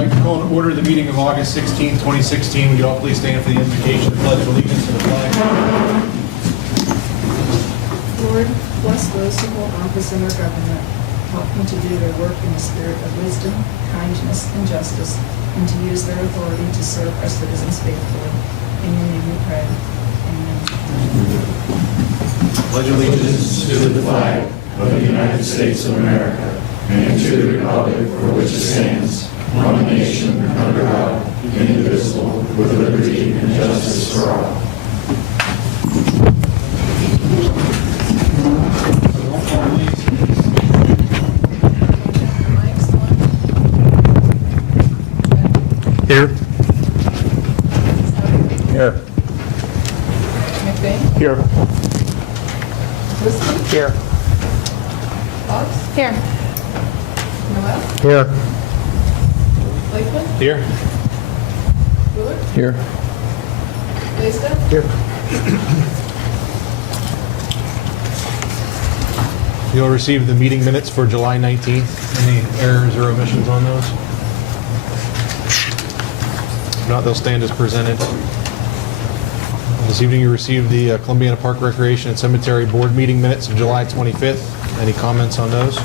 I'd like to call to order the meeting of August 16, 2016. Would you all please stand for the invocation of pledge of allegiance to the flag? Lord, bless those who hold office in our government. Help them to do their work in a spirit of wisdom, kindness, and justice, and to use their authority to serve our citizens faithfully. In your name we pray. Amen. Pledge allegiance To the flag of the United States of America and to the republic for which it stands, one nation under God, indivisible, with liberty and justice for all. Here. Here. McBain? Here. Liston? Here. Fox? Here. Noel? Here. Lakeland? Here. Willard? Here. Blaisdell? Here. You'll receive the meeting minutes for July 19th. Any errors or omissions on those? If not, they'll stand as presented. This evening you received the Columbiana Park Recreation and Cemetery Board meeting minutes of July 25th. Any comments on those?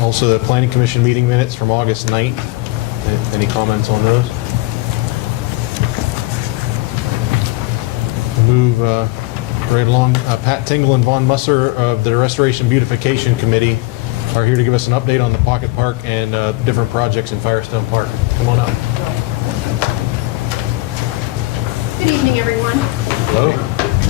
Also, the Planning Commission meeting minutes from August 9th. Any comments on those? We'll move right along. Pat Tingle and Vaughn Musser of the Restoration Beautification Committee are here to give us an update on the Pocket Park and different projects in Firestone Park. Come on up. Good evening, everyone. Hello.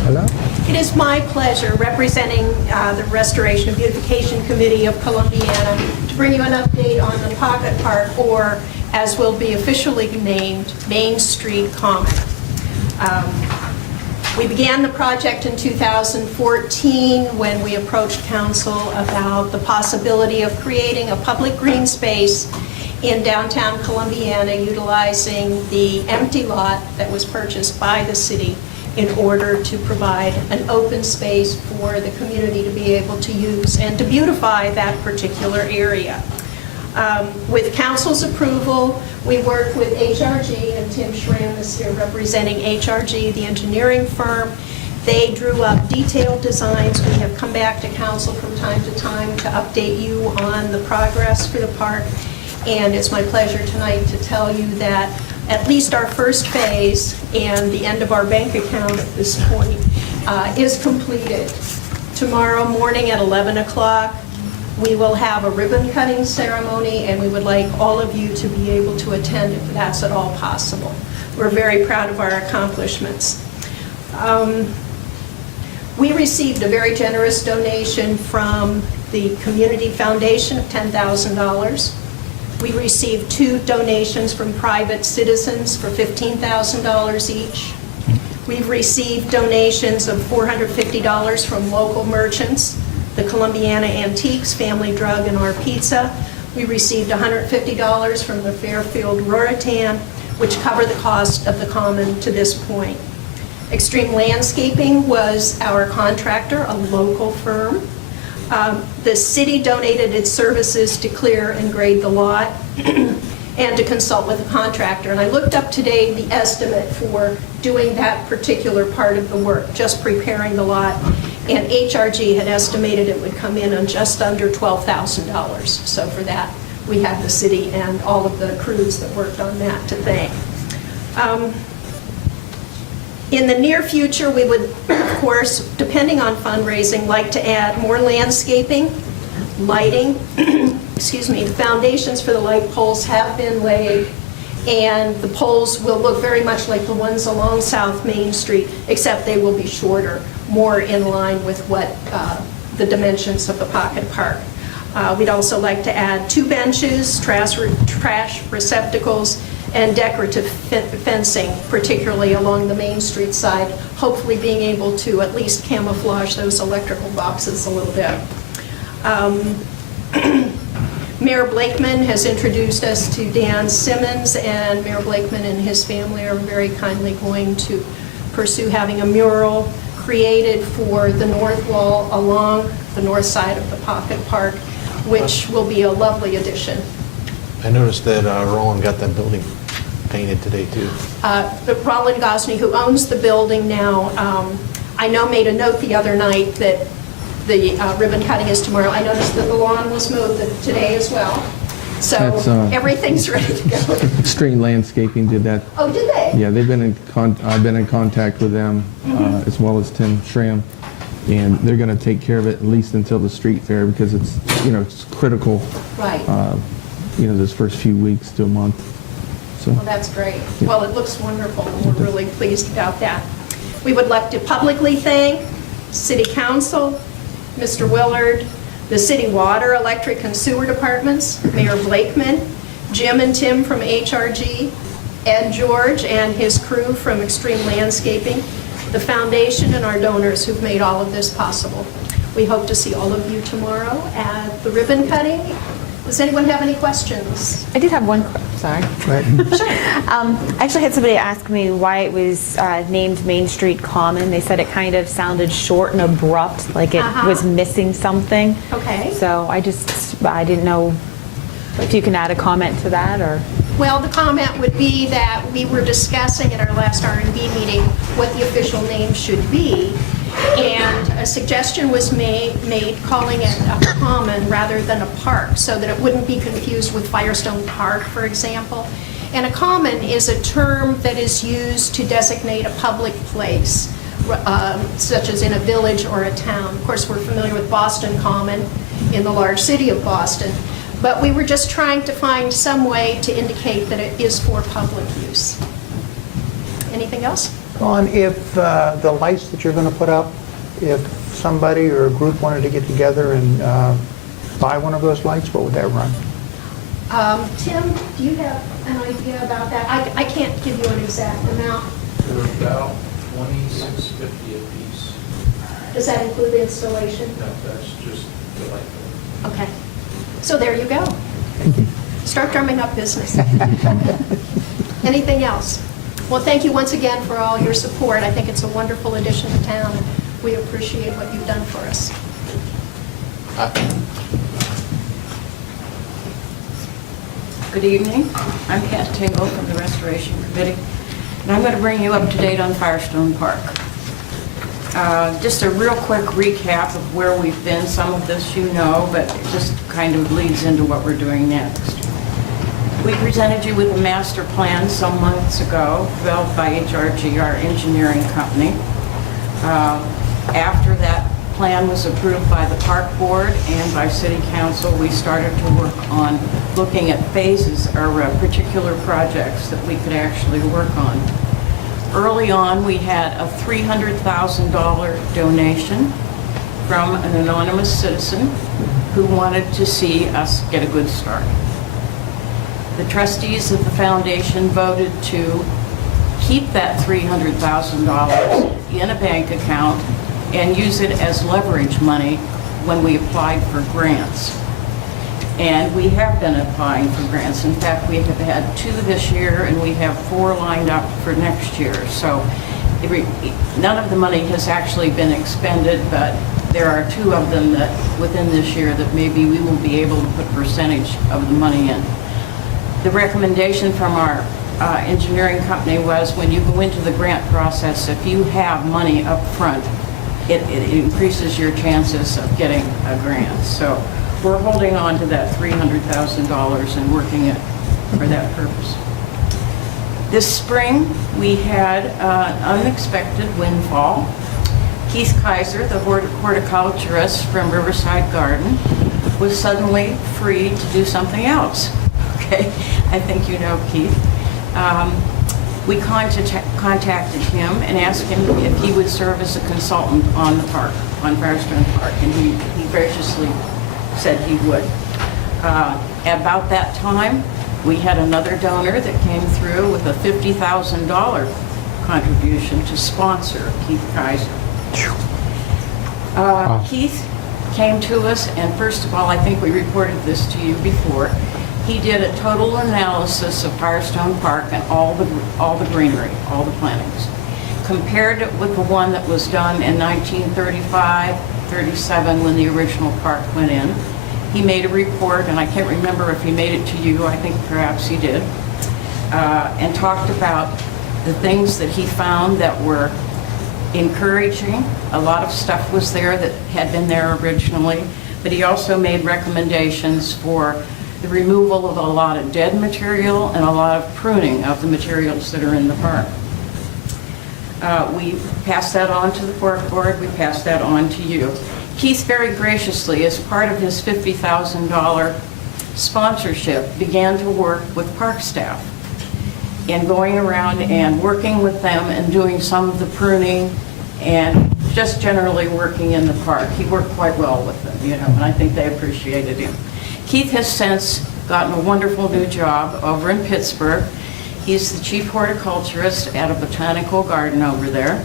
Hello. It is my pleasure, representing the Restoration and Beautification Committee of Columbiana, to bring you an update on the Pocket Park, or as will be officially named, Main Street Common. We began the project in 2014 when we approached council about the possibility of creating a public green space in downtown Columbiana, utilizing the empty lot that was purchased by the city in order to provide an open space for the community to be able to use and to beautify that particular area. With council's approval, we worked with HRG, and Tim Schramm is here representing HRG, the engineering firm. They drew up detailed designs. We have come back to council from time to time to update you on the progress for the park. And it's my pleasure tonight to tell you that at least our first phase and the end of our bank account at this point is completed. Tomorrow morning at 11 o'clock, we will have a ribbon cutting ceremony, and we would like all of you to be able to attend if that's at all possible. We're very proud of our accomplishments. We received a very generous donation from the Community Foundation of $10,000. We received 2 donations from private citizens for $15,000 each. We've received donations of $450 from local merchants, the Columbiana Antiques, Family Drug, and Our Pizza. We received $150 from the Fairfield Roritan, which cover the cost of the common to this point. Extreme Landscaping was our contractor, a local firm. The city donated its services to clear and grade the lot and to consult with the contractor. And I looked up today the estimate for doing that particular part of the work, just preparing the lot, and HRG had estimated it would come in on just under $12,000. So for that, we have the city and all of the crews that worked on that to thank. In the near future, we would, of course, depending on fundraising, like to add more landscaping, lighting. Excuse me, the foundations for the light poles have been laid, and the poles will look very much like the ones along South Main Street, except they will be shorter, more in line with what the dimensions of the Pocket Park. We'd also like to add 2 benches, trash receptacles, and decorative fencing, particularly along the Main Street side, hopefully being able to at least camouflage those electrical boxes a little bit. Mayor Blakeman has introduced us to Dan Simmons, and Mayor Blakeman and his family are very kindly going to pursue having a mural created for the north wall along the north side of the Pocket Park, which will be a lovely addition I noticed that Roland got that building painted today, too. But Roland Gosney, who owns the building now, I know made a note the other night that the ribbon cutting is tomorrow. I noticed that the lawn was mowed today as well. So That's, everything's ready to go. Stream Landscaping did that. Oh, did they? Yeah, they've been I've been in contact with them, as well as Tim Schramm, and they're going to take care of it at least until the street fair, because it's, it's critical, Right. those first few weeks to a month. So, Well, that's great. Well, it looks wonderful, and we're really pleased about that. We would like to publicly thank City Council, Mr. Willard, the City Water, Electric, and Sewer Departments, Mayor Blakeman, Jim and Tim from HRG, Ed George and his crew from Extreme Landscaping, the foundation, and our donors who've made all of this possible. We hope to see all of you tomorrow at the ribbon cutting. Does anyone have any questions? I did have one, sorry. Sure. I actually had somebody ask me why it was named Main Street Common. They said it kind of sounded short and abrupt, like it was missing something. Okay. So I didn't know if you can add a comment to that, or? Well, the comment would be that we were discussing at our last R&B meeting what the official name should be, and a suggestion was made calling it a common rather than a park, so that it wouldn't be confused with Firestone Park, for example. And a common is a term that is used to designate a public place, such as in a village or a town. Of course, we're familiar with Boston Common in the large city of Boston. But we were just trying to find some way to indicate that it is for public use. Anything else? Ron, if the lights that you're going to put up, if somebody or a group wanted to get together and buy one of those lights, what would that run? Tim, do you have an idea about that? I can't give you an exact amount. They're about $26.50 a piece. Does that include the installation? No, that's just the light bill. Okay. So there you go. Start drumming up business. Anything else? Well, thank you once again for all your support. I think it's a wonderful addition to town, and we appreciate what you've done for us. Good evening. I'm Kat Tingle from the Restoration Committee, and I'm going to bring you up to date on Firestone Park. Just a real quick recap of where we've been. Some of this you know, but it just kind of leads into what we're doing next. We presented you with a master plan some months ago, developed by HRG, our engineering company. After that plan was approved by the Park Board and by City Council, we started to work on looking at phases or particular projects that we could actually work on. Early on, we had a $300,000 donation from an anonymous citizen who wanted to see us get a good start. The trustees of the foundation voted to keep that $300,000 in a bank account and use it as leverage money when we applied for grants. And we have been applying for grants. In fact, we have had 2 this year, and we have 4 lined up for next year. So none of the money has actually been expended, but there are 2 of them that within this year that maybe we will be able to put a percentage of the money in. The recommendation from our engineering company was when you go into the grant process, if you have money up front, it increases your chances of getting a grant. So we're holding on to that $300,000 and working it for that purpose. This spring, we had an unexpected windfall. Keith Kaiser, the horticulturist from Riverside Garden, was suddenly free to do something else. Okay, I think you know Keith. We contacted him and asked him if he would serve as a consultant on the park, on Firestone Park, and he graciously said he would. About that time, we had another donor that came through with a $50,000 contribution to sponsor Keith Kaiser. Keith came to us, and first of all, I think we reported this to you before, he did a total analysis of Firestone Park and all the greenery, all the plantings. Compared it with the one that was done in 1935, 37 when the original park went in, He made a report, and I can't remember if he made it to you, I think perhaps he did, and talked about the things that he found that were encouraging. A lot of stuff was there that had been there originally, but he also made recommendations for the removal of a lot of dead material and a lot of pruning of the materials that are in the park. We passed that on to the park board, we passed that on to you. Keith very graciously, as part of his $50,000 sponsorship, began to work with park staff and going around and working with them and doing some of the pruning and just generally working in the park. He worked quite well with them, you know, and I think they appreciated him. Keith has since gotten a wonderful new job over in Pittsburgh. He's the chief horticulturist at a botanical garden over there.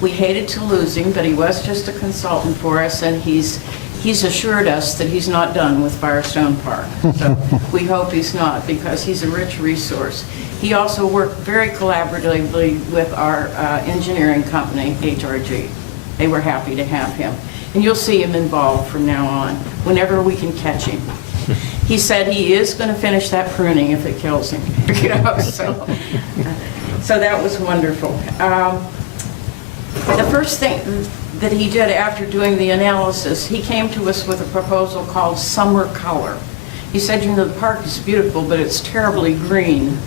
We hated to lose him, but he was just a consultant for us, and he's assured us that he's not done with Firestone Park. So we hope he's not, because he's a rich resource. He also worked very collaboratively with our engineering company, HRG. They were happy to have him. And you'll see him involved from now on, whenever we can catch him. He said he is going to finish that pruning if it kills him. You know, so that was wonderful. The first thing that he did after doing the analysis, he came to us with a proposal called Summer Color. He said, you know, the park is beautiful, but it's terribly green.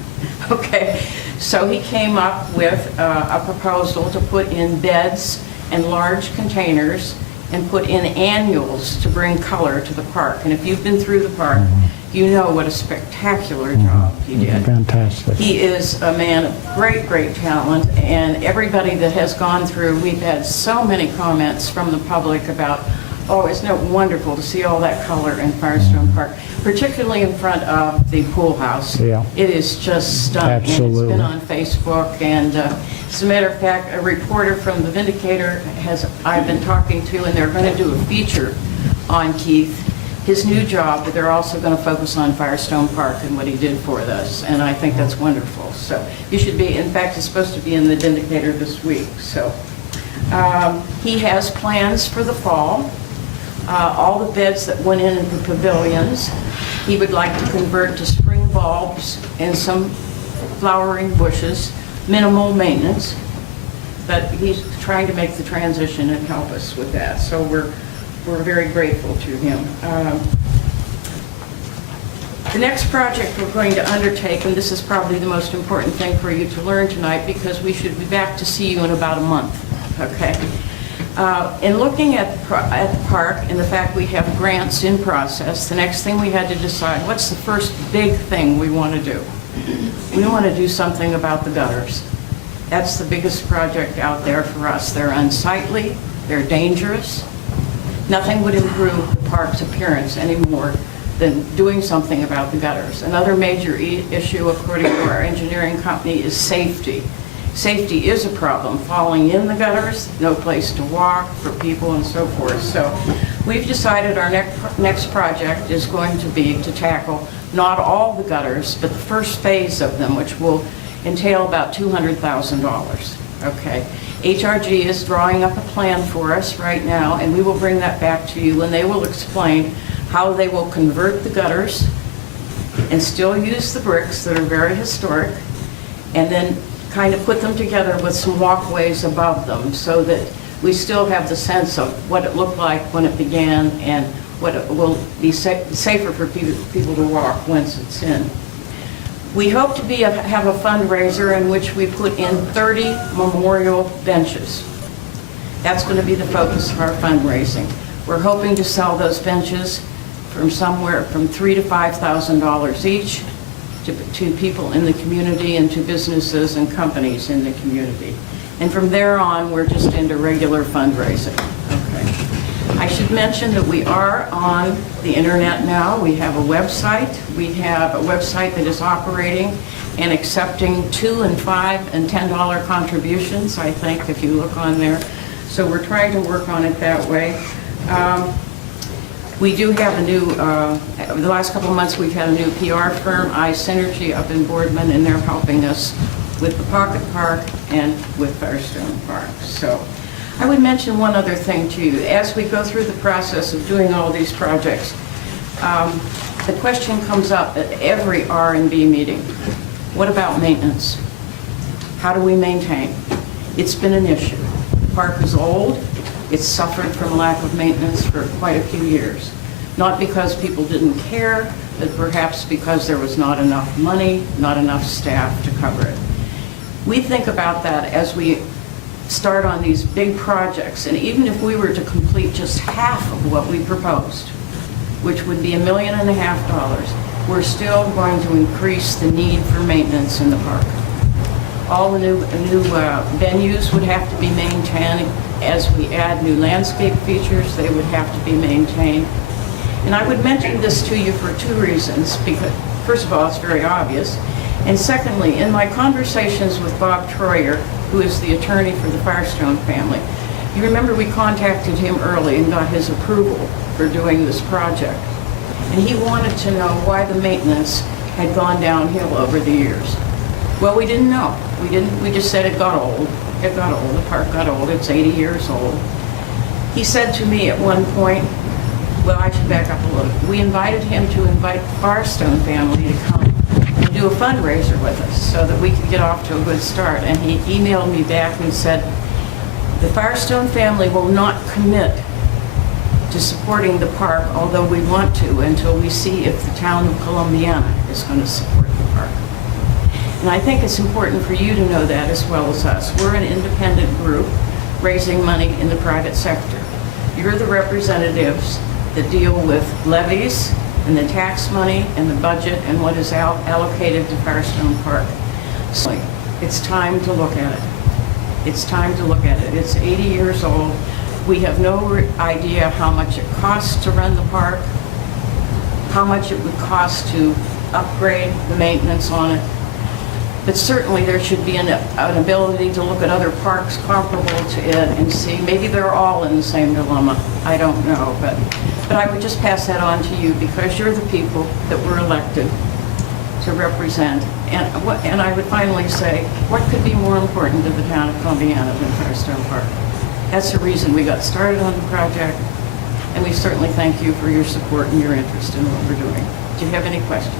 Okay, so he came up with a proposal to put in beds and large containers and put in annuals to bring color to the park. And if you've been through the park, you know what a spectacular job he did. Fantastic. He is a man of great, great talent, and everybody that has gone through, we've had so many comments from the public about, oh, isn't it wonderful to see all that color in Firestone Park, particularly in front of the pool house. Yeah. It is just stunning. Absolutely. And it's been on Facebook, and as a matter of fact, a reporter from the Vindicator I've been talking to, and they're going to do a feature on Keith, his new job, but they're also going to focus on Firestone Park and what he did for us, and I think that's wonderful. So you should be, in fact, it's supposed to be in the Vindicator this week. So he has plans for the fall. All the beds that went in the pavilions, he would like to convert to spring bulbs and some flowering bushes, minimal maintenance, but he's trying to make the transition and help us with that. So we're very grateful to him. The next project we're going to undertake, and this is probably the most important thing for you to learn tonight, because we should be back to see you in about a month, okay? In looking at the park and the fact we have grants in process, the next thing we had to decide, what's the first big thing we want to do? We want to do something about the gutters. That's the biggest project out there for us. They're unsightly, they're dangerous. Nothing would improve the park's appearance any more than doing something about the gutters. Another major issue, according to our engineering company, is safety. Safety is a problem. Falling in the gutters, no place to walk for people and so forth. So we've decided our next project is going to be to tackle not all the gutters, but the first phase of them, which will entail about $200,000. Okay. HRG is drawing up a plan for us right now, and we will bring that back to you, and they will explain how they will convert the gutters and still use the bricks that are very historic, and then kind of put them together with some walkways above them so that we still have the sense of what it looked like when it began and what it will be safer for people to walk once it's in. We hope to have a fundraiser in which we put in 30 memorial benches. That's going to be the focus of our fundraising. We're hoping to sell those benches from somewhere from $3,000 to $5,000 each to people in the community and to businesses and companies in the community. And from there on, we're just into regular fundraising. Okay. I should mention that we are on the internet now. We have a website. We have a website that is operating and accepting $2 and $5 and $10 contributions, I think, if you look on there. So we're trying to work on it that way. We do have a new, the last couple of months we've had a new PR firm, iSynergy, up in Boardman, and they're helping us with the Pocket Park and with Firestone Park. So I would mention one other thing to you. As we go through the process of doing all these projects, The question comes up at every R&B meeting. What about maintenance? How do we maintain? It's been an issue. The park is old. It's suffered from lack of maintenance for quite a few years. Not because people didn't care, but perhaps because there was not enough money, not enough staff to cover it. We think about that as we start on these big projects, and even if we were to complete just half of what we proposed, which would be $1.5 million, we're still going to increase the need for maintenance in the park. All the new venues would have to be maintained. As we add new landscape features, they would have to be maintained. And I would mention this to you for two reasons, because first of all, it's very obvious. And secondly, in my conversations with Bob Troyer, who is the attorney for the Firestone family, you remember we contacted him early and got his approval for doing this project. And he wanted to know why the maintenance had gone downhill over the years. Well, we didn't know. We just said it got old. It got old. The park got old. It's 80 years old. He said to me at one point, well, I should back up a little. We invited him to invite the Firestone family to come and do a fundraiser with us so that we could get off to a good start. And he emailed me back and said, the Firestone family will not commit to supporting the park, although we want to, until we see if the town of Columbiana is going to support the park. And I think it's important for you to know that as well as us. We're an independent group raising money in the private sector. You're the representatives that deal with levies and the tax money and the budget and what is allocated to Firestone Park. So it's time to look at it. It's time to look at it. It's 80 years old. We have no idea how much it costs to run the park, how much it would cost to upgrade the maintenance on it. But certainly there should be an ability to look at other parks comparable to it and see, maybe they're all in the same dilemma. I don't know, but I would just pass that on to you because you're the people that were elected to represent. And I would finally say, what could be more important to the town of Columbiana than Firestone Park? That's the reason we got started on the project, and we certainly thank you for your support and your interest in what we're doing. Do you have any questions?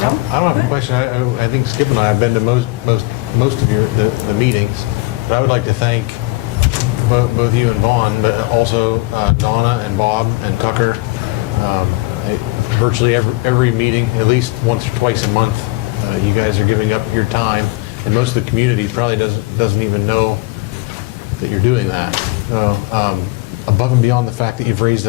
No? I don't have a question. I think Skip and I have been to most of the meetings, but I would like to thank both you and Vaughn, but also Donna and Bob and Tucker. Virtually every meeting, at least once or twice a month, you guys are giving up your time, and most of the community probably doesn't even know that you're doing that. So, above and beyond the fact that you've raised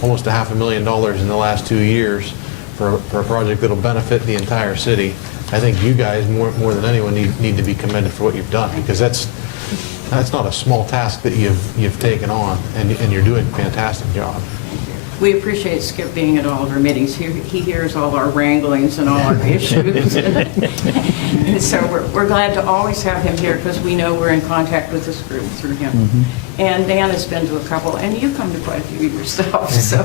almost $500,000 in the last 2 years for a project that'll benefit the entire city, I think you guys more than anyone need to be commended for what you've done, because that's not a small task that you've taken on, and you're doing a fantastic job. We appreciate Skip being at all of our meetings. He hears all our wranglings and all our issues. And so we're glad to always have him here because we know we're in contact with this group through him. Mm-hmm. And Dan has been to a couple, and you come to quite a few yourself. So,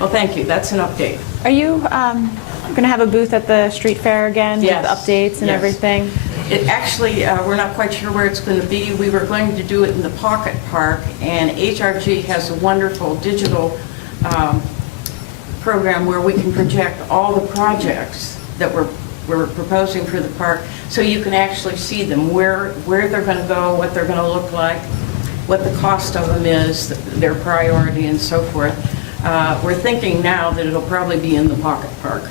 well, thank you. That's an update. Are you going to have a booth at the street fair again Yes. with updates and Yes. everything? It actually, we're not quite sure where it's going to be. We were going to do it in the Pocket Park, and HRG has a wonderful digital program where we can project all the projects that we're proposing for the park, so you can actually see them, where they're going to go, what they're going to look like, what the cost of them is, their priority, and so forth. We're thinking now that it'll probably be in the Pocket Park,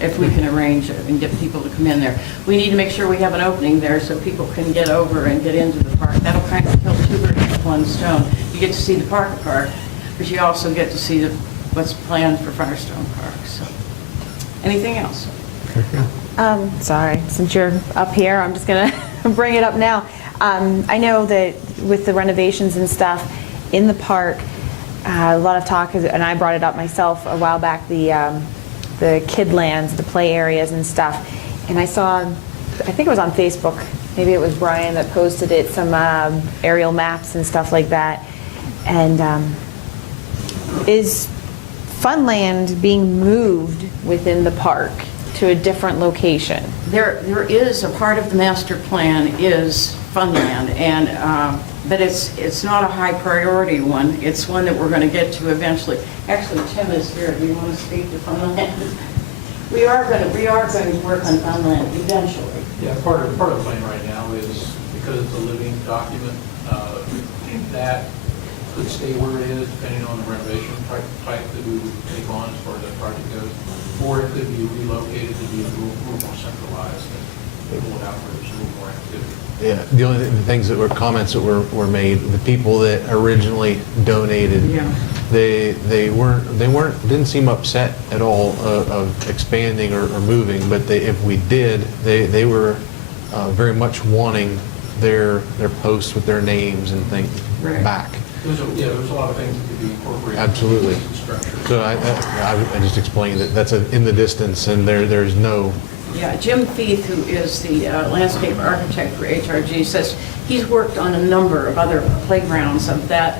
if we can arrange it and get people to come in there. We need to make sure we have an opening there so people can get over and get into the park. That'll kind of kill two birds with one stone. You get to see the Pocket Park, but you also get to see what's planned for Firestone Park. So, anything else? Sorry, since you're up here, I'm just going to bring it up now. I know that with the renovations and stuff in the park, a lot of talk, and I brought it up myself a while back, the kid lands, the play areas and stuff. And I saw, I think it was on Facebook, maybe it was Brian that posted it, some aerial maps and stuff like that. And is Funland being moved within the park to a different location? There is a part of the master plan is Funland, and, but it's not a high priority one. It's one that we're going to get to eventually. Actually, Tim is here. Do you want to speak to Funland? We are going to work on Funland eventually. Yeah, part of the plan right now is, because it's a living document, that could stay where it is, depending on the renovation type that we would take on as far as that project goes. Or it could be relocated to be a little more centralized and pull it out where there's a little more activity. Yeah, the only things that were comments that were made, the people that originally donated, Yeah. they didn't seem upset at all of expanding or moving, but if we did, they were very much wanting their posts with their names and things Right. back. There's a lot of things that could be incorporated. Absolutely. into the structure. So I just explained that that's in the distance, and there's no. Yeah, Jim Feith, who is the landscape architect for HRG, says he's worked on a number of other playgrounds of that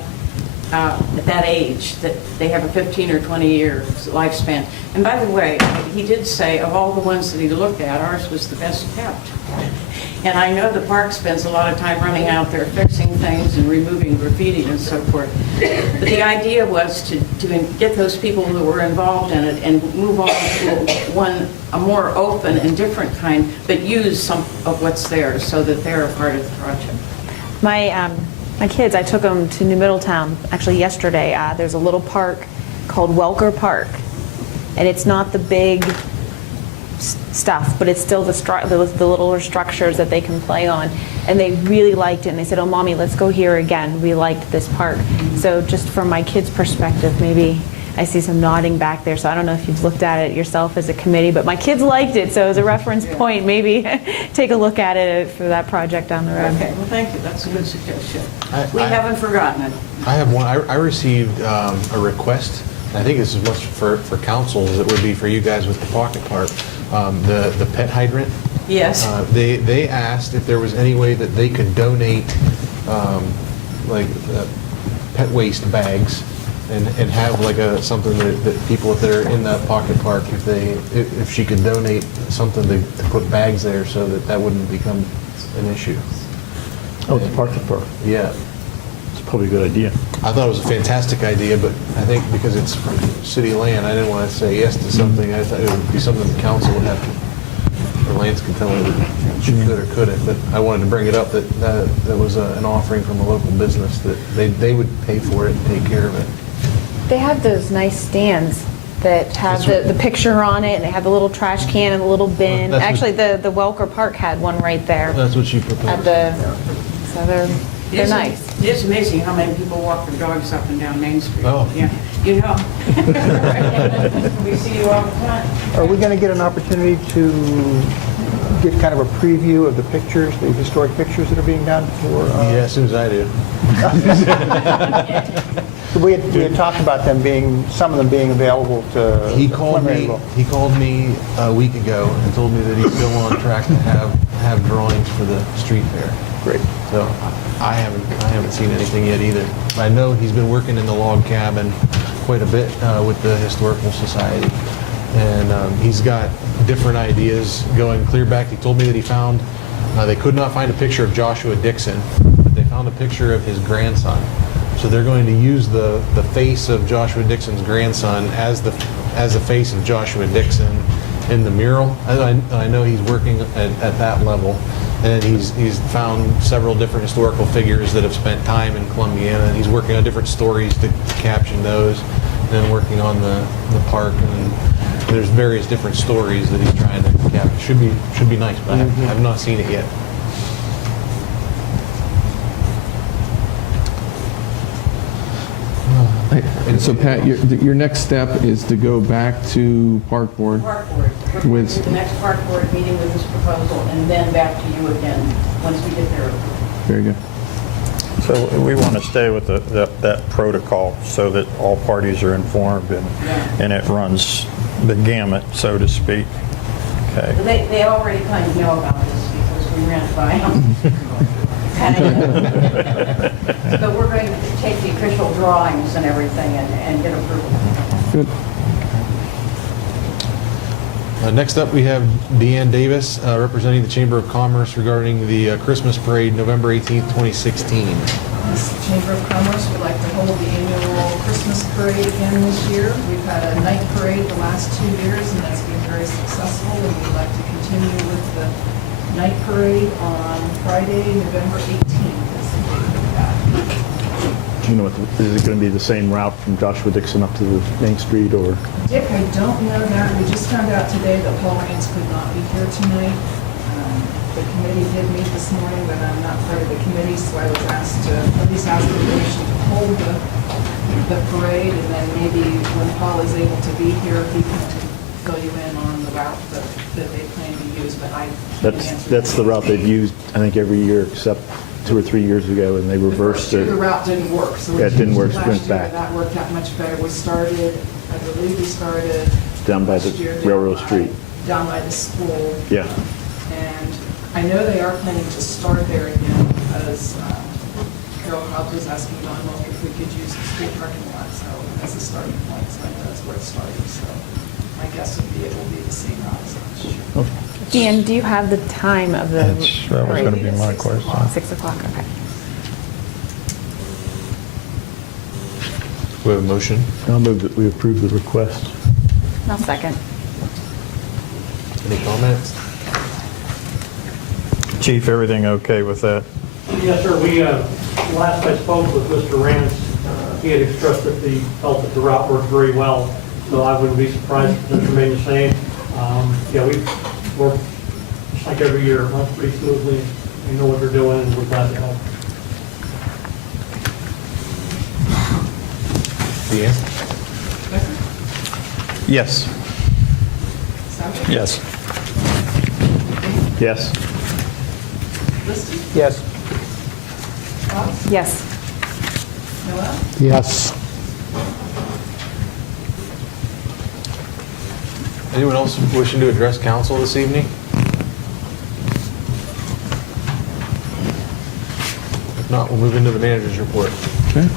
at that age, that they have a 15 or 20-year lifespan. And by the way, he did say of all the ones that he looked at, ours was the best kept. And I know the park spends a lot of time running out there fixing things and removing graffiti and so forth. But the idea was to get those people who were involved in it and move on to a more open and different kind, but use some of what's there so that they're a part of the project. My kids, I took them to New Middletown, actually yesterday. There's a little park called Welker Park. And it's not the big stuff, but it's still the little structures that they can play on. And they really liked it. And they said, oh, Mommy, let's go here again. We liked this park. So just from my kids' perspective, maybe I see some nodding back there. So I don't know if you've looked at it yourself as a committee, but my kids liked it. So as a reference point, maybe take a look at it for that project down the road. Okay, well, thank you. That's a good suggestion. We I- haven't forgotten it. I have one. I received a request. I think it's as much for council as it would be for you guys with the pocket park. The pet hydrant. Yes. They asked if there was any way that they could donate pet waste bags and have like something that people, if they're in that pocket park, if she could donate something to put bags there so that wouldn't become an issue. Oh, it's park to park. Yeah. It's probably a good idea. I thought it was a fantastic idea, but I think because it's city land, I didn't want to say yes to something. I thought it would be something the council would have to, or Lance could tell me that she could or couldn't. But I wanted to bring it up that was an offering from a local business that they would pay for it and take care of it. They have those nice stands that have the picture on it, and they have the little trash can and the little bin. That's what- Actually, the Welker Park had one right there. That's what she At proposed. so they're nice. It's amazing how many people walk their dogs up and down Main Street. Oh. Yeah, you know. We see you all the time. Are we going to get an opportunity to get kind of a preview of the pictures, the historic pictures that are being done for? Yeah, as soon as I do. We had talked about some of them being available to. He the called preliminary me. look. He called me a week ago and told me that he's still on track to have drawings for the street fair. Great. So I haven't seen anything yet either. I know he's been working in the log cabin quite a bit with the Historical Society, and he's got different ideas going clear back. He told me that he found they could not find a picture of Joshua Dixon, but they found a picture of his grandson. So they're going to use the face of Joshua Dixon's grandson as the face of Joshua Dixon in the mural. I know he's working at that level. And he's found several different historical figures that have spent time in Columbiana, and he's working on different stories to caption those, and then working on the park, and there's various different stories that he's trying to capture. Should be nice, but I have not seen it yet. And so Pat, your next step is to go back to Park Board. Park Board. We're going With- to do the next Park Board meeting with this proposal, and then back to you again, once we get there. Very good. So we want to stay with that protocol so that all parties are informed and it runs the gamut, so to speak. Okay. They already kind of know about this because we ran it by them. But we're going to take the official drawings and everything and get approval. Good. Next up, we have Deanne Davis representing the Chamber of Commerce regarding the Christmas Parade, November 18th, 2016. This Chamber of Commerce would like to hold the annual Christmas parade again this year. We've had a night parade the last 2 years, and that's been very successful, and we'd like to continue with the night parade on Friday, November 18th. is the date of that. Do you know is it going to be the same route from Joshua Dixon up to the Main Street, or? Dick, I don't know that. We just found out today that Paul Raines could not be here tonight. The committee did meet this morning, but I'm not part of the committee, so I was asked to at least ask the permission to hold the parade, and then maybe when Paul is able to be here, he can fill you in on the route that they plan to use, but I can't answer. That's the route they've used, I think, every year except 2 or 3 years ago, and they reversed it. The route didn't work, so Yeah, it didn't work, last went year, back. that worked out much better. We started, I believe we started Down by the last year railroad street. down by the school. Yeah. And I know they are planning to start there again because Carol Cobb was asking Don Wilk if we could use the school parking lot, so as a starting point, so I know that's where it started. So my guess would be it will be the same route as last year. Dan, do you have the time of the That was going to be parade? my question. 6 o'clock, okay. We have a motion. I'll move that we approve the request. I'll second. Any comments? Chief, everything okay with that? Yes, sir. We, last I spoke with Mr. Rance, he had expressed that he felt that the route worked very well, so I wouldn't be surprised if it remained the same. Yeah, we work just like every year, runs pretty smoothly. We know what they're doing, and we're glad to help. Deanne? Yes. Souter? Yes. Yes. Liston? Yes. Cobb? Yes. Noel? Yes. Anyone else wishing to address council this evening? If not, we'll move into the manager's report. Okay.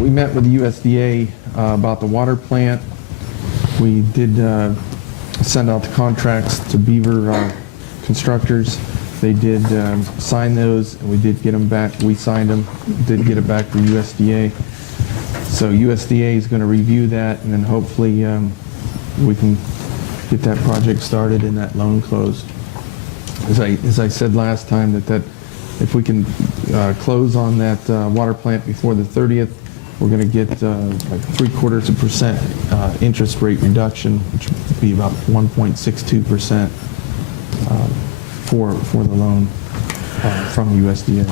We met with the USDA about the water plant. We did send out the contracts to Beaver Constructors. They did sign those, and we did get them back. We signed them, did get it back to USDA. So USDA is going to review that, and then hopefully we can get that project started and that loan closed. As I said last time, that if we can close on that water plant before the 30th, we're going to get like 0.75% interest rate reduction, which would be about 1.62% for the loan from USDA.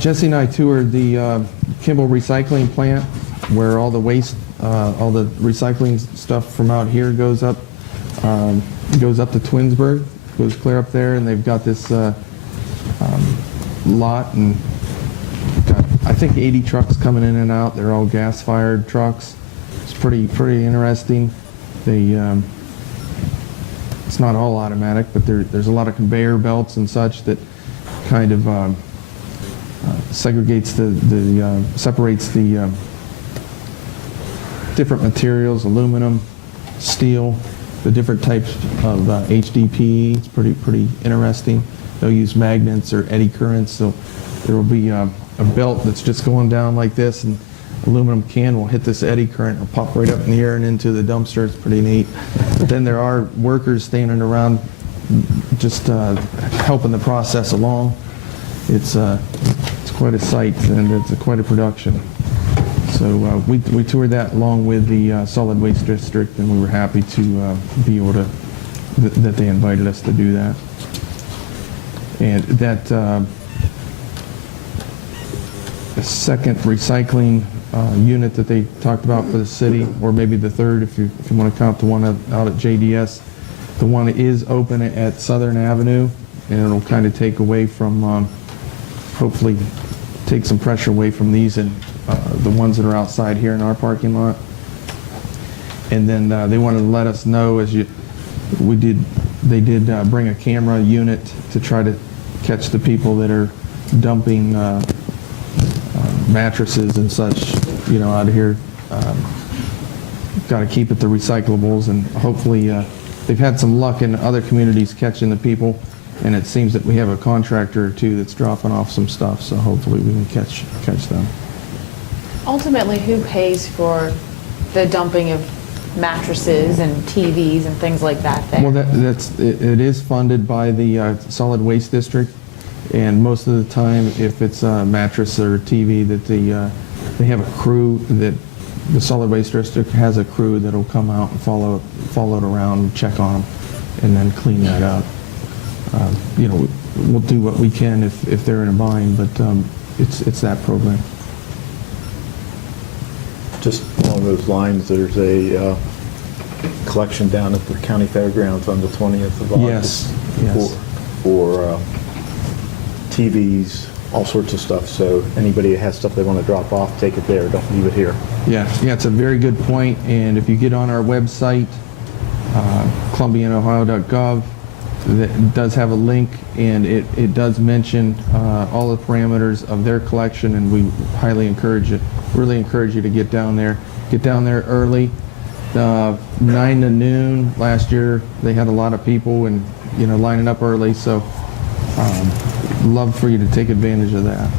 Jesse and I toured the Kimball recycling plant, where all the waste, all the recycling stuff from out here goes up to Twinsburg, goes clear up there, and they've got this lot, and got, I think, 80 trucks coming in and out. They're all gas-fired trucks. It's pretty interesting. They it's not all automatic, but there's a lot of conveyor belts and such that kind of segregates separates the different materials, aluminum, steel, the different types of HDPE. It's pretty interesting. They'll use magnets or eddy currents, so there will be a belt that's just going down like this, and aluminum can will hit this eddy current and pop right up in the air and into the dumpster. It's pretty neat. But then there are workers standing around just helping the process along. It's quite a sight, and it's quite a production. So we toured that along with the solid waste district, and we were happy to be able to that they invited us to do that. And that the second recycling unit that they talked about for the city, or maybe the third if you want to count the one out at JDS. The one is open at Southern Avenue, and it'll kind of take away from, hopefully take some pressure away from these and the ones that are outside here in our parking lot. And then they wanted to let us know they did bring a camera unit to try to catch the people that are dumping mattresses and such, out of here. Got to keep it to recyclables, and hopefully they've had some luck in other communities catching the people, and it seems that we have a contractor or two that's dropping off some stuff, so hopefully we can catch them. Ultimately, who pays for the dumping of mattresses and TVs and things like that there? Well, it is funded by the Solid Waste District, and most of the time, if it's a mattress or TV, that they have a crew that the Solid Waste District has a crew that'll come out and follow it around and check on them, and then clean that up. We'll do what we can if they're in a bind, but it's that program. Just along those lines, there's a collection down at the county fairgrounds on the 20th of August. Yes. For TVs, all sorts of stuff. So anybody that has stuff they want to drop off, take it there. Don't leave it here. Yeah, it's a very good point. And if you get on our website, columbianaohio.gov, that does have a link, and it does mention all the parameters of their collection, and we highly encourage it. Really encourage you to get down there. Get down there early. 9 to noon last year, they had a lot of people and lining up early. So, love for you to take advantage of that.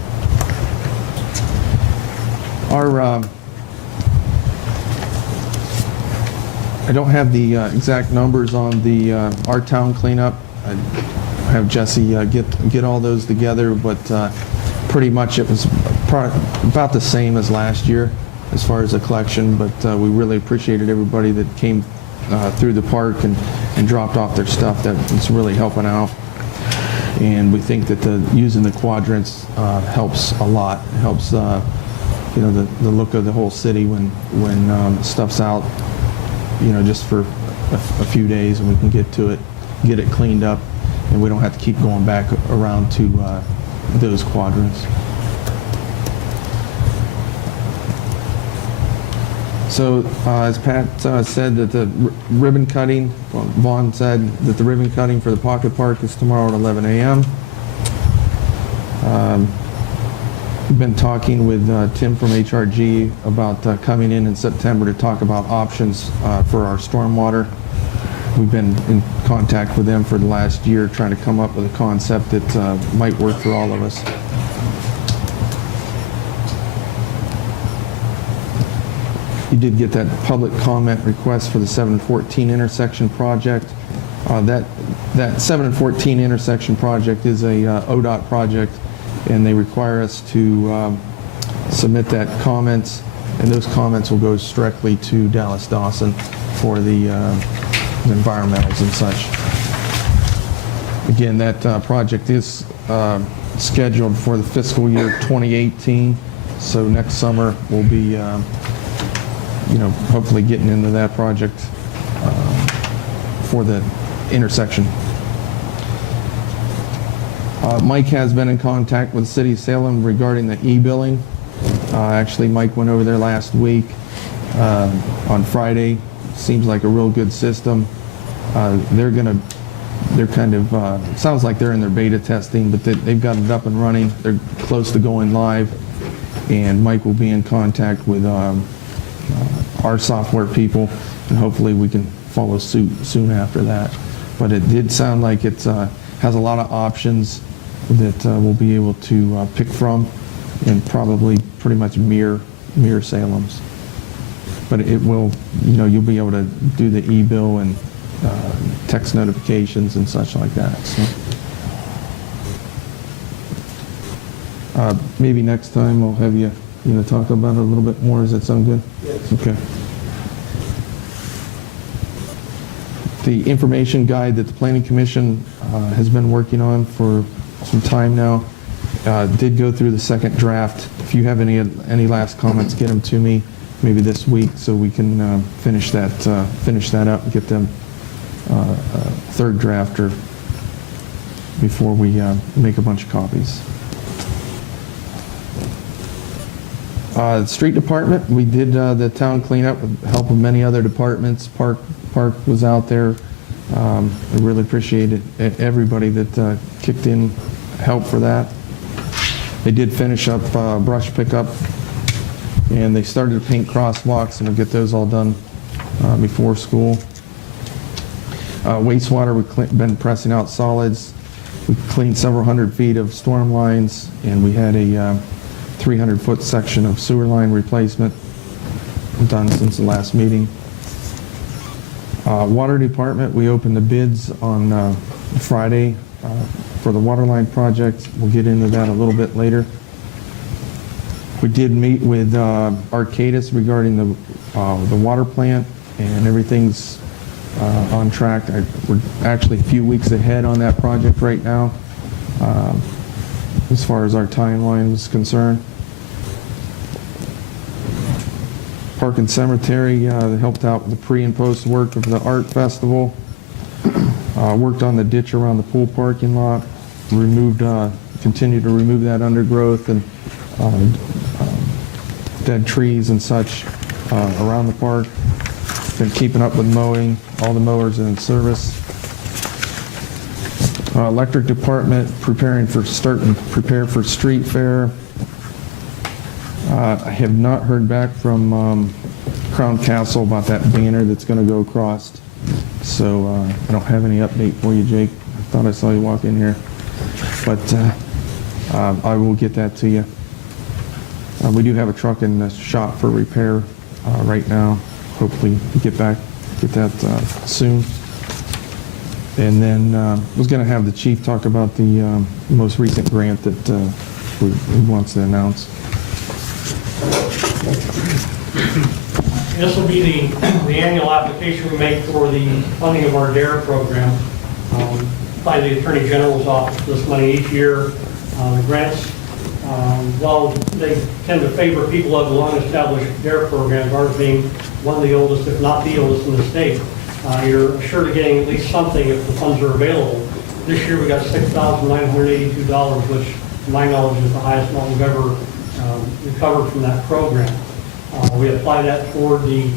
I don't have the exact numbers on the our town cleanup. I have Jesse get all those together, but pretty much it was about the same as last year as far as the collection. But we really appreciated everybody that came through the park and dropped off their stuff. That was really helping out. And we think that using the quadrants helps a lot. It helps the look of the whole city when stuff's out, just for a few days, and we can get it cleaned up, and we don't have to keep going back around to those quadrants. So as Pat said, that the ribbon cutting, Vaughn said that the ribbon cutting for the pocket park is tomorrow at 11 a.m. We've been talking with Tim from HRG about coming in September to talk about options for our stormwater. We've been in contact with them for the last year, trying to come up with a concept that might work for all of us. You did get that public comment request for the 714 intersection project. That 714 intersection project is a ODOT project, and they require us to submit that comments, and those comments will go directly to Dallas Dawson for the environmentals and such. Again, that project is scheduled for the fiscal year 2018, so next summer we'll be hopefully getting into that project for the intersection. Mike has been in contact with the City of Salem regarding the e-billing. Actually, Mike went over there last week on Friday. Seems like a real good system. They're kind of, sounds like they're in their beta testing, but they've got it up and running. They're close to going live, and Mike will be in contact with our software people, and hopefully we can follow suit soon after that. But it did sound like it has a lot of options that we'll be able to pick from, and probably pretty much mirror Salem's. But it will, you'll be able to do the e-bill and text notifications and such like that. So maybe next time I'll have you talk about it a little bit more. Does that sound good? Yes. Okay. The information guide that the Planning Commission has been working on for some time now did go through the second draft. If you have any last comments, get them to me maybe this week so we can finish that up and get them third drafter before we make a bunch of copies. The street department, we did the town cleanup with the help of many other departments. Park was out there. I really appreciated everybody that kicked in help for that. They did finish up brush pickup, and they started to paint crosswalks, and we'll get those all done before school. Wastewater, we've been pressing out solids. We cleaned several hundred feet of storm lines, and we had a 300-foot section of sewer line replacement done since the last meeting. Water department, we opened the bids on Friday for the water line project. We'll get into that a little bit later. We did meet with Arcadis regarding the water plant, and everything's on track. We're actually a few weeks ahead on that project right now, as far as our timeline is concerned. Park and Cemetery, they helped out with the pre and post work of the art festival. Worked on the ditch around the pool parking lot. Continued to remove that undergrowth and dead trees and such around the park. Been keeping up with mowing, all the mowers in service. Electric department prepare for street fair. I have not heard back from Crown Castle about that banner that's going to go across. So I don't have any update for you, Jake. I thought I saw you walk in here. But I will get that to you. We do have a truck in the shop for repair right now. Hopefully get that soon. And then I was going to have the chief talk about the most recent grant that he wants to announce. This will be the annual application we make for the funding of our DARE program. By the Attorney General's office this money each year. The grants, while they tend to favor people who have long-established DARE programs, ours being one of the oldest, if not the oldest in the state, you're sure to getting at least something if the funds are available. This year we got $6,982, which to my knowledge is the highest amount we've ever recovered from that program. We apply that toward the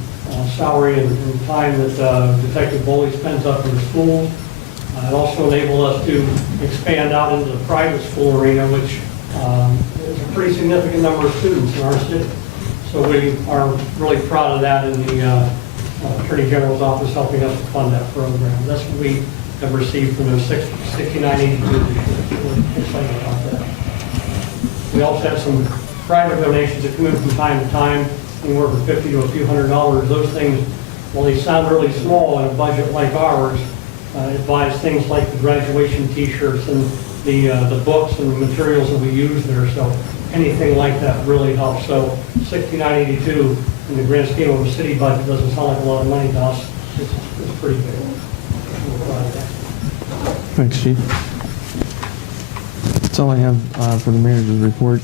salary and time that Detective Boley spends up in the schools. It also enabled us to expand out into the private school arena, which is a pretty significant number of students in our city. So we are really proud of that in the Attorney General's office helping us to fund that program. That's what we have received from those 6982 this year. We're excited about that. We also have some private donations that come in from time to time, anywhere from $50 to a few $100. Those things, while they sound really small in a budget like ours, it buys things like the graduation T-shirts and the books and the materials that we use there. So anything like that really helps. So $69.82 in the grand scheme of a city budget doesn't sound like a lot of money to us. It's pretty big. We're proud of that. Thanks, Chief. That's all I have for the manager's report.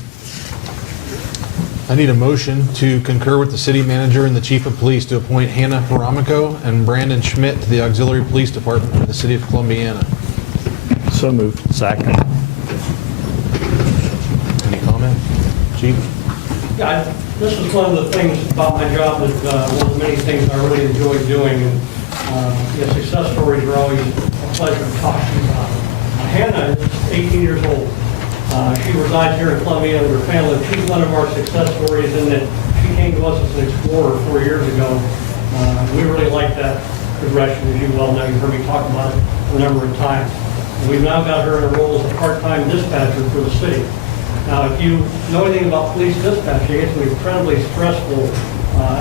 I need a motion to concur with the city manager and the chief of police to appoint Hannah Paramico and Brandon Schmidt to the auxiliary police department for the city of Columbiana. So moved. Second. Any comment, chief? Yeah, this is one of the things about my job that one of the many things I really enjoy doing. And success stories are always a pleasure to talk to you about. Hannah is 18 years old. She resides here in Columbiana with her family. She's one of our success stories in that she came to us as an explorer 4 years ago. We really like that progression, as you well know. You've heard me talk about it a number of times. And we've now got her in a role as a part-time dispatcher for the city. Now, if you know anything about police dispatching, it's an incredibly stressful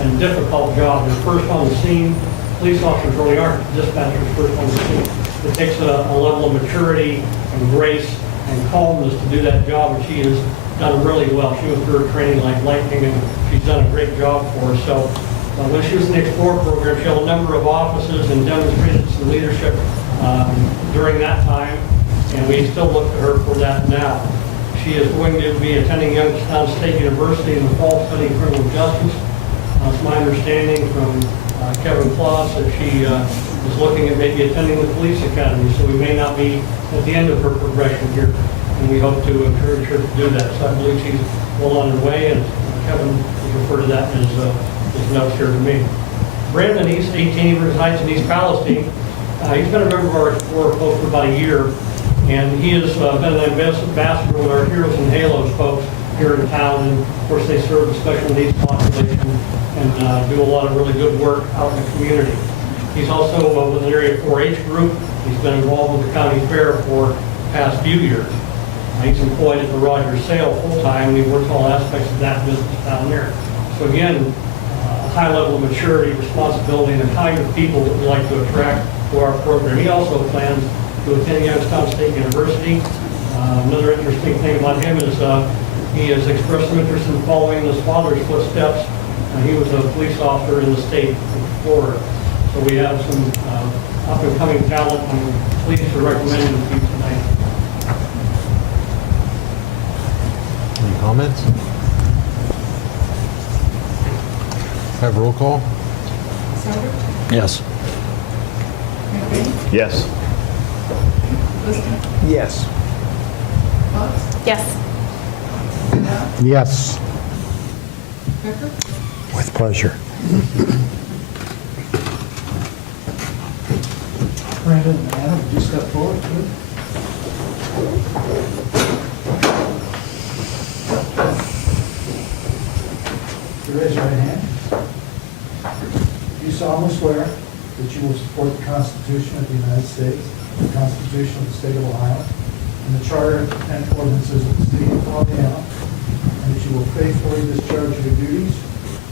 and difficult job. You're first on the scene. Police officers really aren't dispatchers first on the scene. It takes a level of maturity and grace and calmness to do that job, and she has done really well. She went through her training like lightning, and she's done a great job for us. So when she was in the Explorer program, she held a number of offices and demonstrated some leadership during that time, and we still look to her for that now. She is going to be attending Youngstown State University in the fall studying criminal justice. It's my understanding from Kevin Claus that she is looking at maybe attending the police academy, so we may not be at the end of her progression here, and we hope to encourage her to do that. So I believe she's well on her way, and Kevin has referred to that in his notes here to me. Brandon, he's 18, he resides in East Palestine. He's been a member of our Explorer Post for about a year. And he has been an ambassador with our Heroes and Halos folks here in town. And of course, they serve the special needs population and do a lot of really good work out in the community. He's also with an area 4-H group. He's been involved with the county fair for the past few years. He's employed at the Rogers Sale full-time, and he works all aspects of that business down there. So again, a high level of maturity, responsibility, and the kind of people that we like to attract to our program. He also plans to attend Youngstown State University. Another interesting thing about him is he has expressed some interest in following his father's footsteps. He was a police officer in the state of Florida. So we have some up-and-coming talent, and I'm pleased to recommend him to you tonight. Any comments? Have roll call? Souter, Yes. McBain, Yes. Liston, Yes. Fox, Yes. Canal, Yes. Becker, With pleasure. Brandon and Adam, would you step forward, please? You raise your right hand. You solemnly swear that you will support the Constitution of the United States, the Constitution of the State of Ohio, and the Charter and ordinances of the City of Columbiana, and that you will faithfully discharge your duties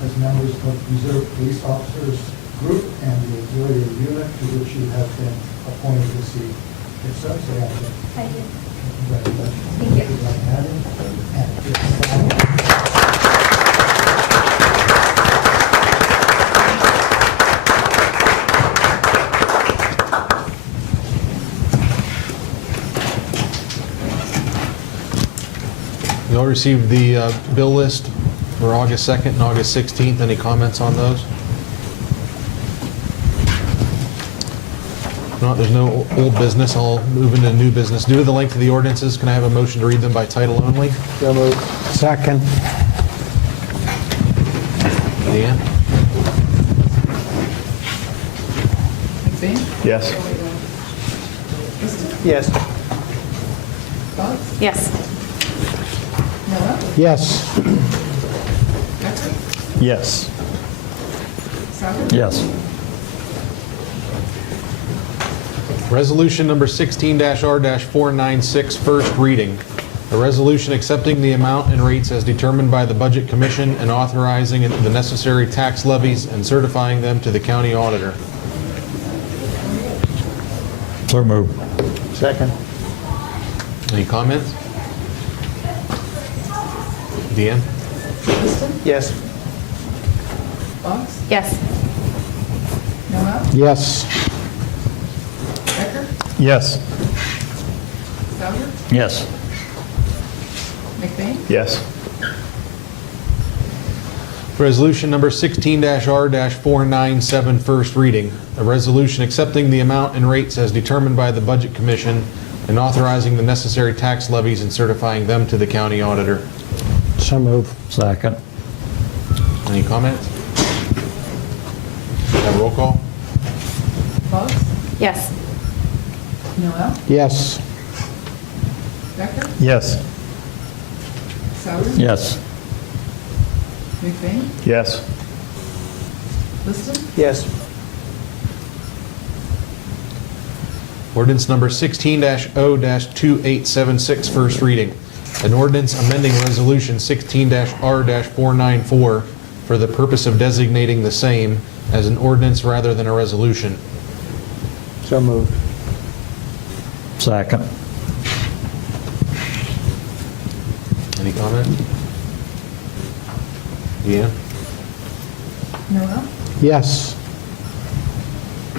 as members of the Reserve Police Officers Group and the auxiliary unit to which you have been appointed this evening. If so, say aye. I do. Congratulations. Thank you. We'd like to have you. And at this time, You all received the bill list for August 2nd and August 16th. Any comments on those? If not, there's no old business. I'll move into new business. Due to the length of the ordinances, can I have a motion to read them by title only? So moved. Second. Deanne? McBain, Yes. Liston, Yes. Fox, Yes. Noel, Yes. Becker, Yes. Souter, Yes. Resolution number 16-R-496, first reading. A resolution accepting the amount and rates as determined by the Budget Commission and authorizing the necessary tax levies and certifying them to the county auditor. So moved. Second. Any comments? Deanne? Liston, Yes. Fox, Yes. Noel, Yes. Becker, Yes. Souter, Yes. McBain, Yes. Resolution number 16-R-497, first reading. A resolution accepting the amount and rates as determined by the Budget Commission and authorizing the necessary tax levies and certifying them to the county auditor. So moved. Second. Any comments? Have roll call? Fox, Yes. Noel, Yes. Becker, Yes. Souter, Yes. McBain, Yes. Liston, Yes. Ordinance number 16-O-2876, first reading. An ordinance amending Resolution 16-R-494 for the purpose of designating the same as an ordinance rather than a resolution. So moved. Second. Any comment? Yeah? Noel, Yes.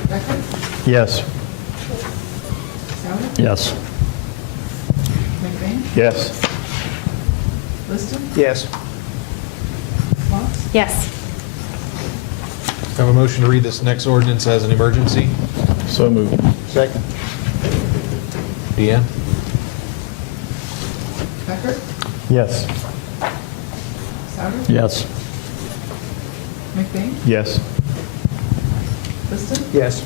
Becker, Yes. Souter, Yes. McBain, Yes. Liston, Yes. Fox, Yes. Have a motion to read this next ordinance as an emergency? So moved. Second. Deanne? Becker, Yes. Souter, Yes. McBain, Yes. Liston, Yes.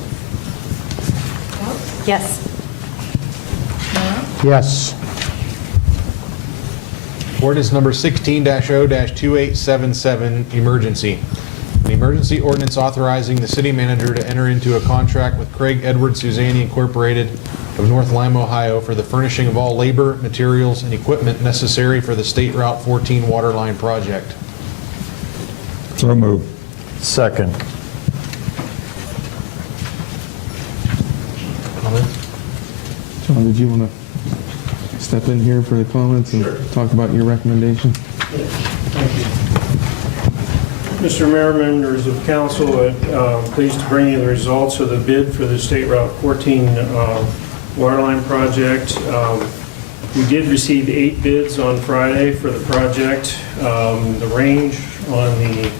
Fox, Yes. Noel, Yes. Ordinance number 16-0-2877, emergency. An emergency ordinance authorizing the city manager to enter into a contract with Craig Edward Suzanne Incorporated of North Lime, Ohio for the furnishing of all labor, materials, and equipment necessary for the State Route 14 water line project. So moved. Second. Comments? John, did you want to step in here for the comments and talk about your recommendation? Thank you. Mr. Mayor, members of council, pleased to bring you the results of the bid for the State Route 14 waterline project. We did receive 8 bids on Friday for the project. The range on the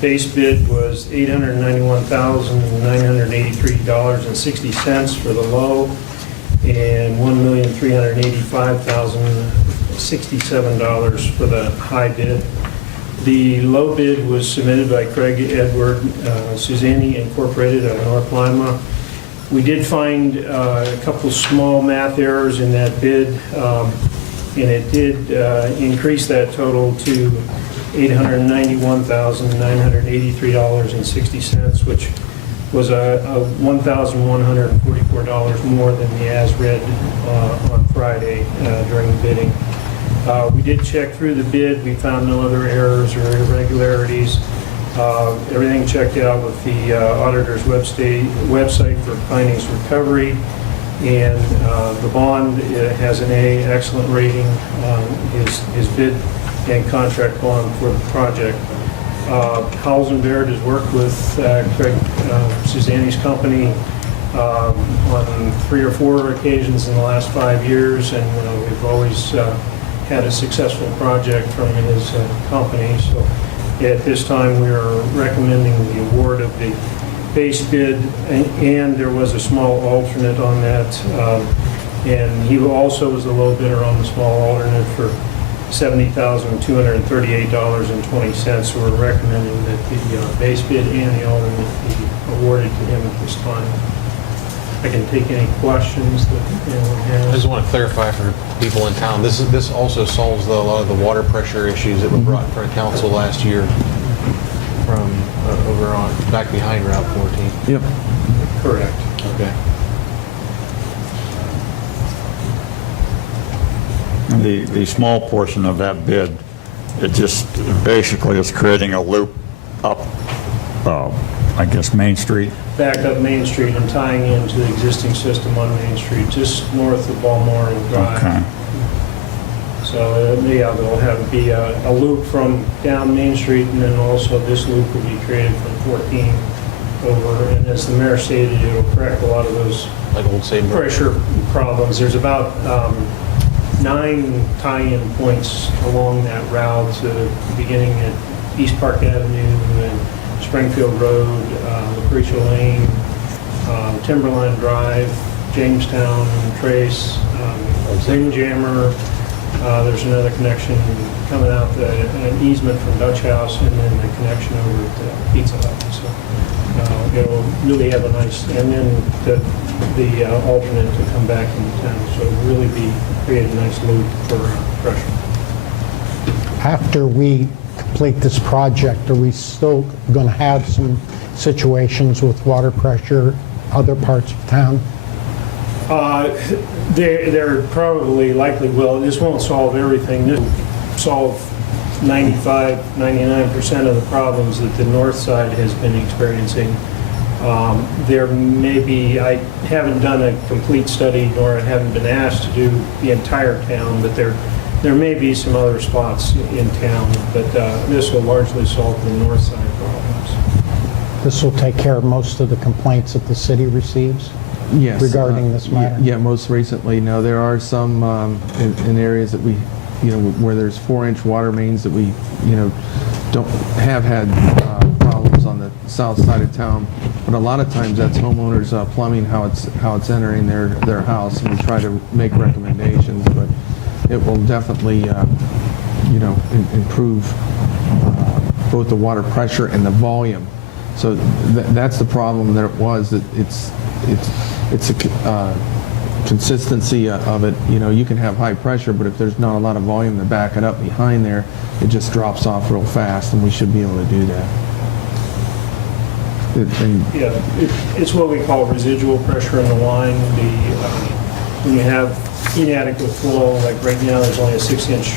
base bid was $891,983.60 for the low, and $1,385,067 for the high bid. The low bid was submitted by Craig Edward Suzanne Incorporated of North Lima. We did find a couple small math errors in that bid, and it did increase that total to $891,983.60, which was $1,144 more than the as-read on Friday during the bidding. We did check through the bid. We found no other errors or irregularities. Everything checked out with the auditor's website for findings recovery, and the bond has an A, excellent rating, his bid and contract bond for the project. Howells and Baird has worked with Craig Suzanne's company on 3 or 4 occasions in the last 5 years, and we've always had a successful project from his company. So at this time, we are recommending the award of the base bid, and there was a small alternate on that, and he also was the low bidder on the small alternate for $70,238.20. So we're recommending that the base bid and the alternate be awarded to him at this time. I can take any questions that anyone I has. just want to clarify for people in town, this also solves a lot of the water pressure issues that were brought in front of council last year from over on, back behind Route 14. Yep. Correct. Okay. The small portion of that bid, it just basically is creating a loop up, I guess, Main Street. Back up Main Street and tying into the existing system on Main Street, just north of Balmoral Drive. Okay. So, yeah, there'll be a loop from down Main Street, and then also this loop will be created from 14 over. And as the mayor stated, it'll correct a lot of those Like Old Saybrook. pressure problems. There's about 9 tie-in points along that route, beginning at East Park Avenue and Springfield Road, Lucretia Lane, Timberline Drive, Jamestown, Trace, Windjammer. There's another connection coming out, an easement from Dutch House, and then the connection over to Pizza Hut. So it'll really have a nice, and then the alternate to come back into town. So it'll really create a nice loop for pressure. After we complete this project, are we still going to have some situations with water pressure, other parts of town? There probably likely will. This won't solve everything. This will solve 99% of the problems that the north side has been experiencing. There may be, I haven't done a complete study, nor I haven't been asked to do the entire town, but there may be some other spots in town, but this will largely solve the north side problems. This will take care of most of the complaints that the city receives? Yes. Regarding this matter? Yeah, most recently. Now, there are some in areas that we, where there's 4-inch water mains that we, don't have had problems on the south side of town. But a lot of times that's homeowners plumbing, how it's entering their house, and we try to make recommendations. But it will definitely, improve both the water pressure and the volume. So that's the problem there was, that it's consistency of it, you can have high pressure, but if there's not a lot of volume to back it up behind there, it just drops off real fast, and we should be able to do that. Yeah, it's what we call residual pressure in the line. When you have inadequate flow, like right now, there's only a 6-inch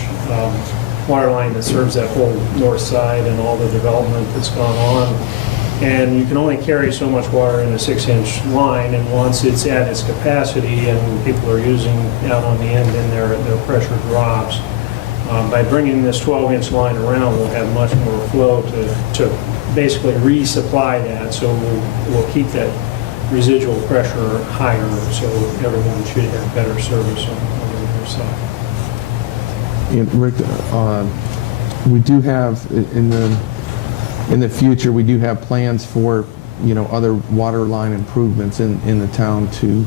water line that serves that whole north side and all the development that's gone on. And you can only carry so much water in a 6-inch line, and once it's at its capacity and people are using out on the end, then their pressure drops. By bringing this 12-inch line around, we'll have much more flow to basically resupply that, so we'll keep that residual pressure higher, so everyone should have better service on the other side. Rick, we do have, in the future, we do have plans for, other water line improvements in the town to,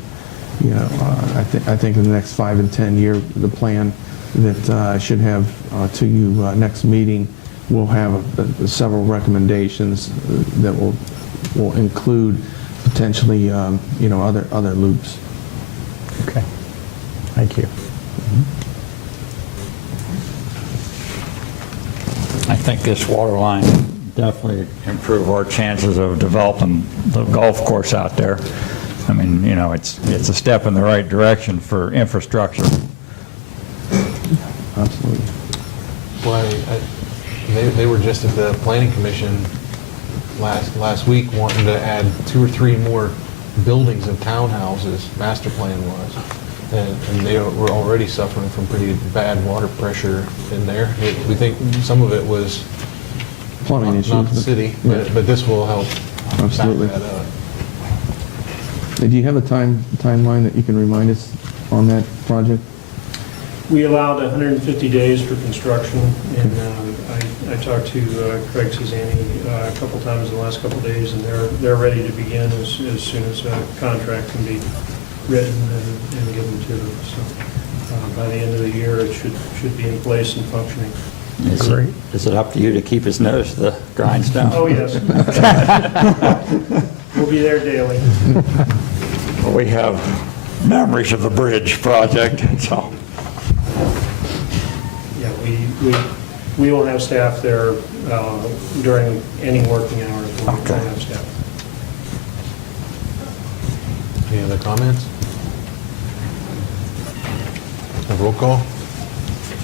I think in the next 5 and 10 years, the plan that I should have to you next meeting will have several recommendations that will include potentially, other loops. Okay. Thank you. I think this water line definitely improve our chances of developing the golf course out there. I mean, it's a step in the right direction for infrastructure. Absolutely. Well, they were just at the planning commission last week wanting to add 2 or 3 more buildings and townhouses, master plan was. And they were already suffering from pretty bad water pressure in there. We think some of it was Plumbing issues. not the city, but this will help Absolutely. back that up. Do you have a timeline that you can remind us on that project? We allowed 150 days for construction, and I talked to Craig Cezanne a couple times in the last couple days, and they're ready to begin as soon as a contract can be written and given to them. So by the end of the year, it should be in place and functioning. Is it up to you to keep his nose to the grindstone? Oh, yes. We'll be there daily. We have memories of the bridge project, so. Yeah, we will have staff there during any working hours. We'll have staff. Any other comments? A roll call?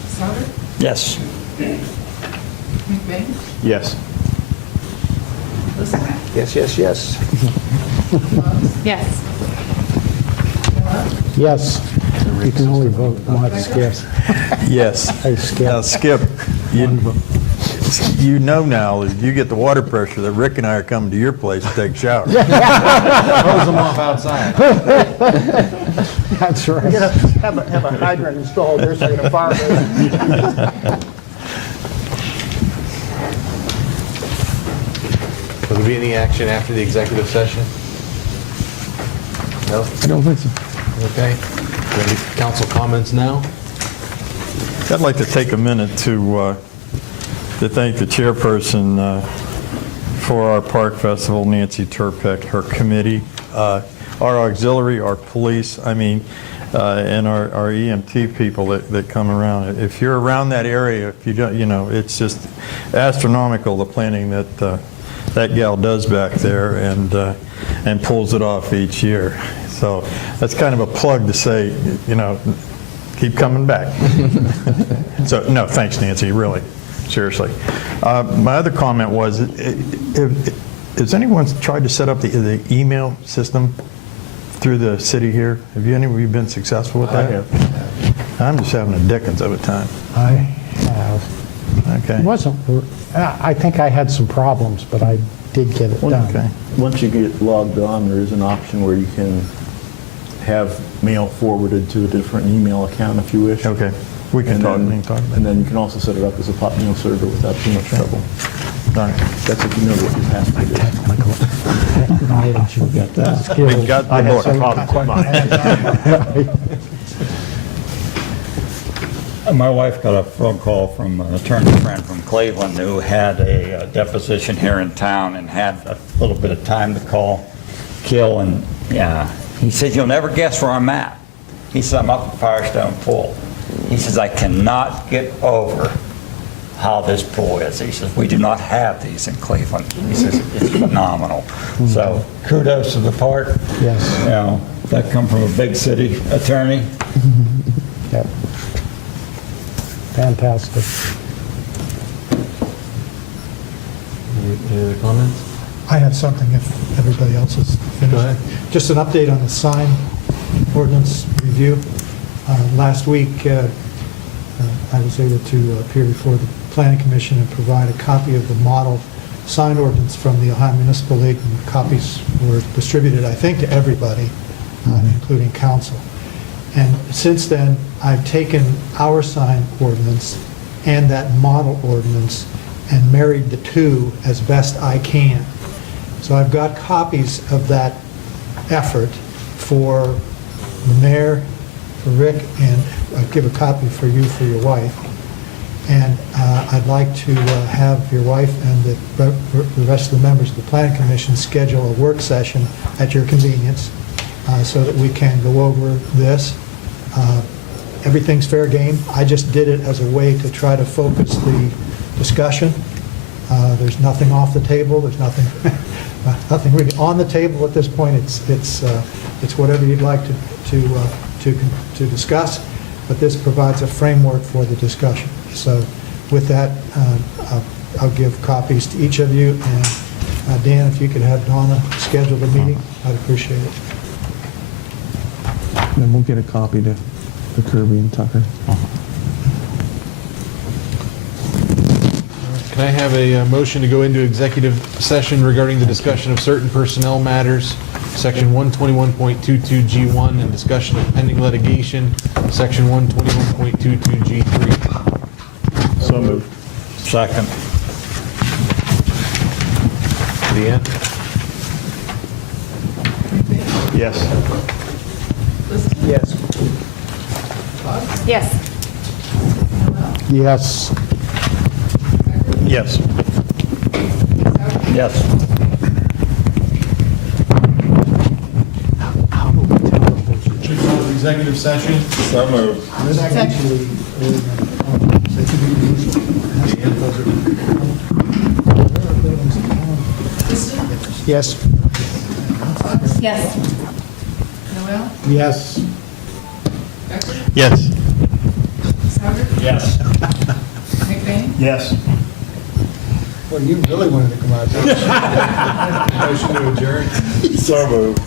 Souter, Yes. McBain, Yes. Liston, Yes, yes, yes. Boggs, Yes. Willett, Yes. You can only vote once, Skip. Yes. Hey, Skip. Now, Skip, you know now, as you get the water pressure, that Rick and I are coming to your place to take showers. Close them off outside. That's right. Have a hydrant installed there so you can fire it. Will there be any action after the executive session? No? I don't think so. Okay. Any council comments now? I'd like to take a minute to thank the chairperson for our park festival, Nancy Turpek, her committee, our auxiliary, our police, and our EMT people that come around. If you're around that area, if you don't, it's just astronomical, the planning that gal does back there and pulls it off each year. So that's kind of a plug to say, keep coming back. So, no, thanks, Nancy, really, seriously. My other comment was, has anyone tried to set up the email system through the city here? Have any of you been successful with that? I have. I'm just having a dickens of a time. I have. Okay. It wasn't, I think I had some problems, but I did get it done. Okay. Once you get logged on, there is an option where you can have mail forwarded to a different email account if you wish. Okay. We can talk. And then you can also set it up as a pop mail server without too much trouble. All right. That's if you know what your password is. Technology skills. We got the I had book. some My wife got a phone call from an attorney friend from Cleveland who had a deposition here in town and had a little bit of time to kill, and he said, "You'll never guess where I'm at." He says, I'm up at Firestone Pool. He says, I cannot get over how this pool is. He says, we do not have these in Cleveland. He says, it's phenomenal. So kudos to the park. Yes. You know, that come from a big city attorney. Yep. Fantastic. Any other comments? I have something if everybody else is finished. Go ahead. Just an update on the sign ordinance review. Last week, I was able to appear before the Planning Commission and provide a copy of the model sign ordinance from the Ohio Municipal League. And copies were distributed, I think, to everybody, including council. And since then, I've taken our sign ordinance and that model ordinance and married the two as best I can. So I've got copies of that effort for the mayor, for Rick, and I'll give a copy for you, for your wife. And I'd like to have your wife and the rest of the members of the Planning Commission schedule a work session at your convenience so that we can go over this. Everything's fair game. I just did it as a way to try to focus the discussion. There's nothing off the table. There's nothing, nothing really on the table at this point. It's whatever you'd like to discuss, but this provides a framework for the discussion. So with that, I'll give copies to each of you, and Dan, if you could have Donna schedule the meeting, I'd appreciate it. Then we'll get a copy to Kirby and Tucker. Can I have a motion to go into executive session regarding the discussion of certain personnel matters, Section 121.22G1, and discussion of pending litigation, Section 121.22G3? So moved. Second. Deanne? Yes. Yes. Yes. Yes. Yes. Yes. Executive session? So moved. Yes. Yes. Noel? Yes. Yes. Souter? Yes. McBain? Yes. Well, you really wanted to come out. Motion to adjourn? So moved.